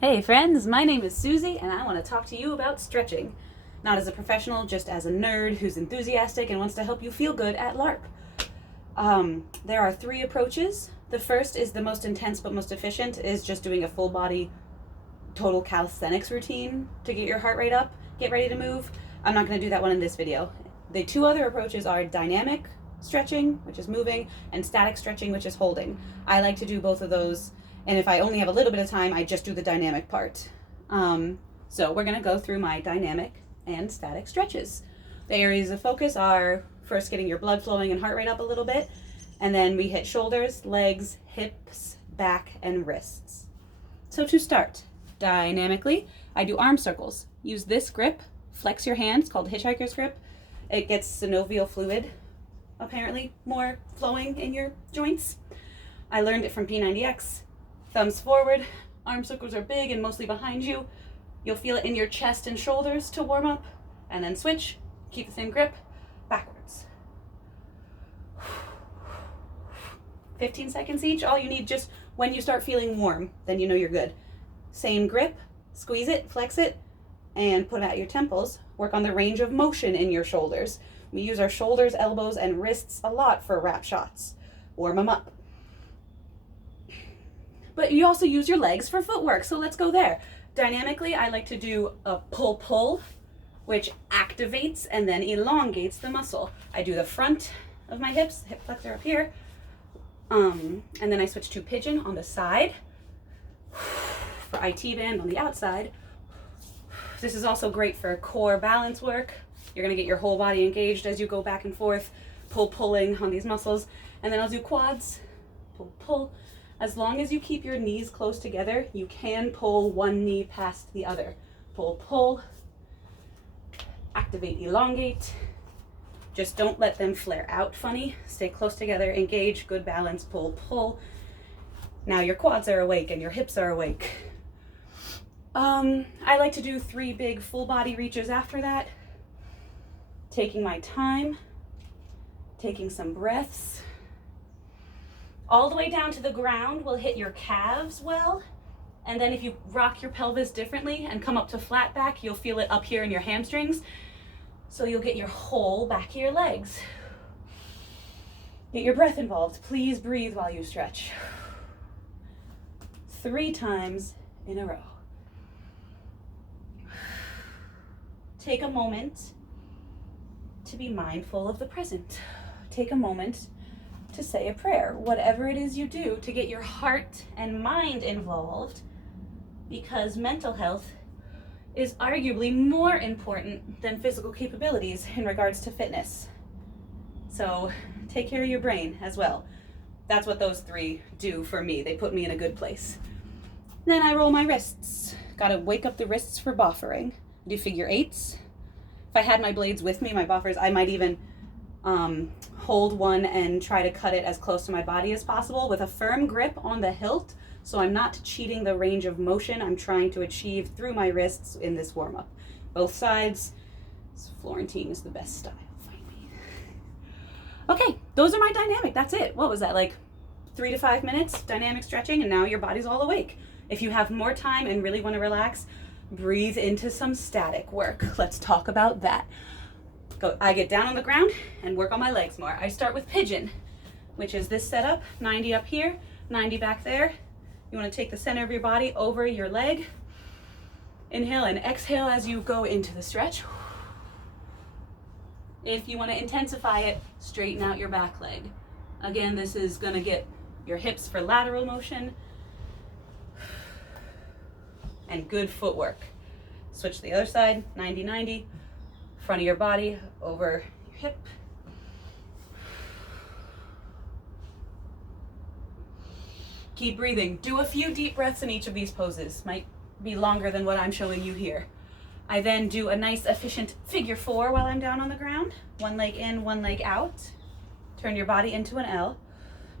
Hey friends, my name is Susie and I want to talk to you about stretching. Not as a professional, just as a nerd who's enthusiastic and wants to help you feel good at LARP. There are three approaches. The first is the most intense but most efficient, is just doing a full body total calisthenics routine to get your heart rate up, get ready to move. I'm not going to do that one in this video. The two other approaches are dynamic stretching, which is moving, and static stretching, which is holding. I like to do both of those, and if I only have a little bit of time, I just do the dynamic part. So we're going to go through my dynamic and static stretches. The areas of focus are first getting your blood flowing and heart rate up a little bit, and then we hit shoulders, legs, hips, back, and wrists. So to start, dynamically, I do arm circles. Use this grip, flex your hands, called hitchhiker's grip. It gets synovial fluid, apparently, more flowing in your joints. I learned it from P90X. Thumbs forward, arm circles are big and mostly behind you. You'll feel it in your chest and shoulders to warm up, and then switch, keep the same grip, backwards. 15 seconds each, all you need, just when you start feeling warm, then you know you're good. Same grip, squeeze it, flex it, and put it at your temples. Work on the range of motion in your shoulders. We use our shoulders, elbows, and wrists a lot for wrap shots. Warm them up. But you also use your legs for footwork, so let's go there. Dynamically, I like to do a pull-pull, which activates and then elongates the muscle. I do the front of my hips, hip flexor up here, and then I switch to pigeon on the side, for IT band on the outside. This is also great for core balance work. You're gonna get your whole body engaged as you go back and forth, pulling on these muscles. And then I'll do quads, pull. As long as you keep your knees close together, you can pull one knee past the other. Pull, activate, elongate. Just don't let them flare out funny. Stay close together, engage, good balance, pull. Now your quads are awake and your hips are awake. I like to do 3 big full body reaches after that. Taking my time, taking some breaths. All the way down to the ground will hit your calves well. And then if you rock your pelvis differently and come up to flat back, you'll feel it up here in your hamstrings. So you'll get your whole back of your legs. Get your breath involved. Please breathe while you stretch. 3 times in a row. Take a moment to be mindful of the present. Take a moment to say a prayer, whatever it is you do to get your heart and mind involved, because mental health is arguably more important than physical capabilities in regards to fitness. So take care of your brain as well. That's what those 3 do for me. They put me in a good place. Then I roll my wrists. Gotta wake up the wrists for buffering. Do figure 8s. If I had my blades with me, my buffers, I might even hold one and try to cut it as close to my body as possible with a firm grip on the hilt, so I'm not cheating the range of motion I'm trying to achieve through my wrists in this warm-up. Both sides. Florentine is the best style, find me. Okay, those are my dynamic. That's it. What was that, like 3 to 5 minutes dynamic stretching, and now your body's all awake. If you have more time and really want to relax, breathe into some static work. Let's talk about that. I get down on the ground and work on my legs more. I start with pigeon, which is this setup, 90 up here, 90 back there. You want to take the center of your body over your leg. Inhale and exhale as you go into the stretch. If you want to intensify it, straighten out your back leg. Again, this is going to get your hips for lateral motion and good footwork. Switch to the other side, 90-90. Front of your body over your hip. Keep breathing. Do a few deep breaths in each of these poses. Might be longer than what I'm showing you here. I then do a nice efficient figure 4 while I'm down on the ground. One leg in, one leg out. Turn your body into an L.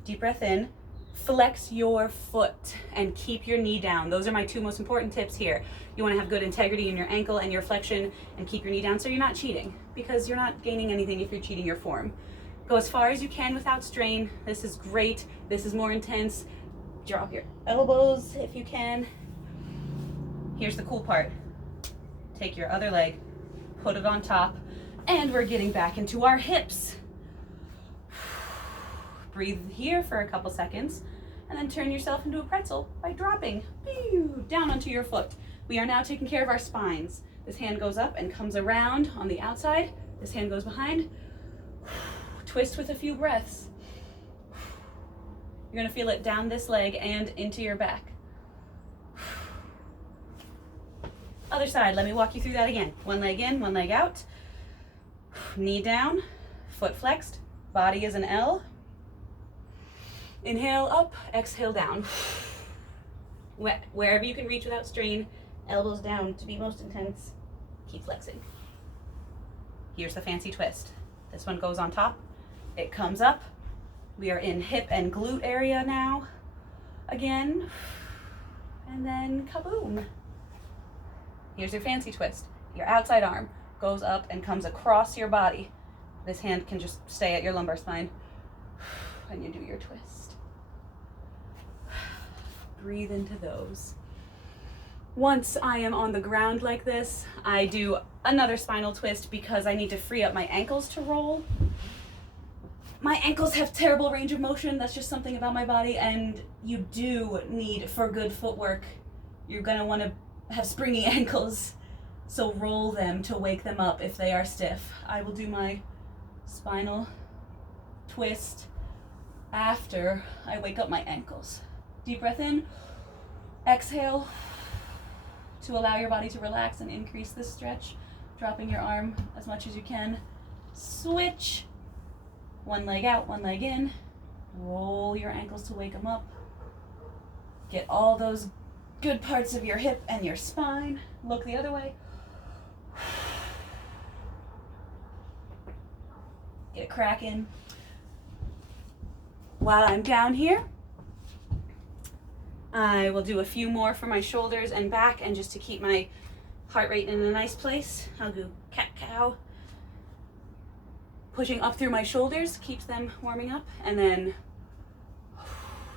Deep breath in. Flex your foot and keep your knee down. Those are my 2 most important tips here. You want to have good integrity in your ankle and your flexion, and keep your knee down so you're not cheating, because you're not gaining anything if you're cheating your form. Go as far as you can without strain. This is great. This is more intense. Drop your elbows if you can. Here's the cool part. Take your other leg, put it on top, and we're getting back into our hips. Breathe here for a couple seconds, and then turn yourself into a pretzel by dropping down onto your foot. We are now taking care of our spines. This hand goes up and comes around on the outside. This hand goes behind. Twist with a few breaths. You're gonna feel it down this leg and into your back. Other side, let me walk you through that again. One leg in, one leg out. Knee down, foot flexed, body is an L. Inhale up, exhale down. Wherever you can reach without strain, elbows down to be most intense. Keep flexing. Here's the fancy twist. This one goes on top, it comes up. We are in hip and glute area now. Again, and then kaboom. Here's your fancy twist. Your outside arm goes up and comes across your body. This hand can just stay at your lumbar spine. And you do your twist. Breathe into those. Once I am on the ground like this, I do another spinal twist because I need to free up my ankles to roll. My ankles have terrible range of motion. That's just something about my body, and you do need, for good footwork, you're gonna wanna have springy ankles. So roll them to wake them up if they are stiff. I will do my spinal twist after I wake up my ankles. Deep breath in, exhale to allow your body to relax and increase this stretch, dropping your arm as much as you can. Switch. One leg out, one leg in. Roll your ankles to wake them up. Get all those good parts of your hip and your spine. Look the other way. Get a crack in. While I'm down here, I will do a few more for my shoulders and back, and just to keep my heart rate in a nice place, I'll do cat-cow. Pushing up through my shoulders keeps them warming up, and then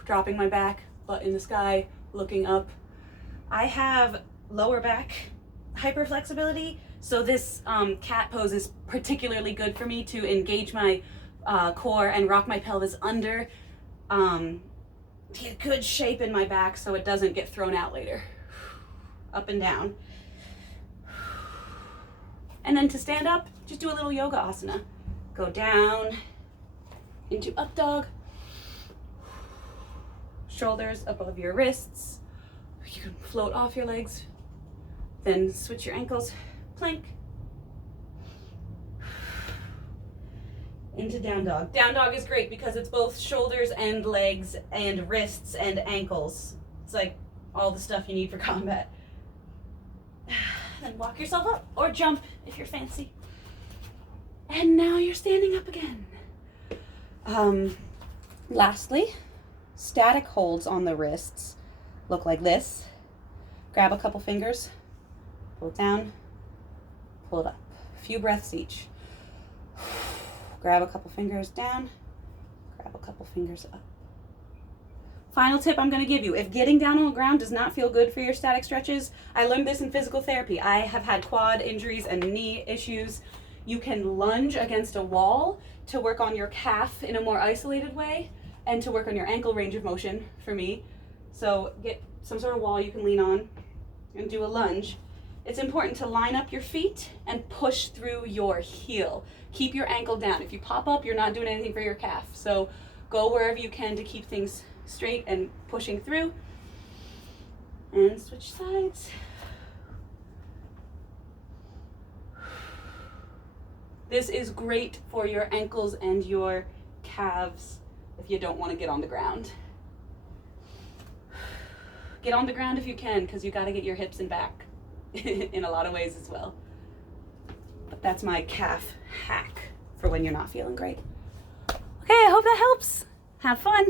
dropping my back, butt in the sky, looking up. I have lower back hyperflexibility, so this cat pose is particularly good for me to engage my core and rock my pelvis under, to get good shape in my back so it doesn't get thrown out later. Up and down. And then to stand up, just do a little yoga asana. Go down into up dog. Shoulders above your wrists. You can float off your legs. Then switch your ankles. Plank. Into down dog. Down dog is great because it's both shoulders and legs and wrists and ankles. It's like all the stuff you need for combat. Then walk yourself up or jump if you're fancy. And now you're standing up again. Lastly, static holds on the wrists look like this. Grab a couple fingers, pull it down, pull it up. A few breaths each. Grab a couple fingers down, grab a couple fingers up. Final tip I'm going to give you. If getting down on the ground does not feel good for your static stretches, I learned this in physical therapy. I have had quad injuries and knee issues. You can lunge against a wall to work on your calf in a more isolated way and to work on your ankle range of motion for me. So get some sort of wall you can lean on and do a lunge. It's important to line up your feet and push through your heel. Keep your ankle down. If you pop up, you're not doing anything for your calf. So go wherever you can to keep things straight and pushing through. And switch sides. This is great for your ankles and your calves if you don't want to get on the ground. Get on the ground if you can, because you got to get your hips and back in a lot of ways as well. But that's my calf hack for when you're not feeling great. Okay, I hope that helps. Have fun.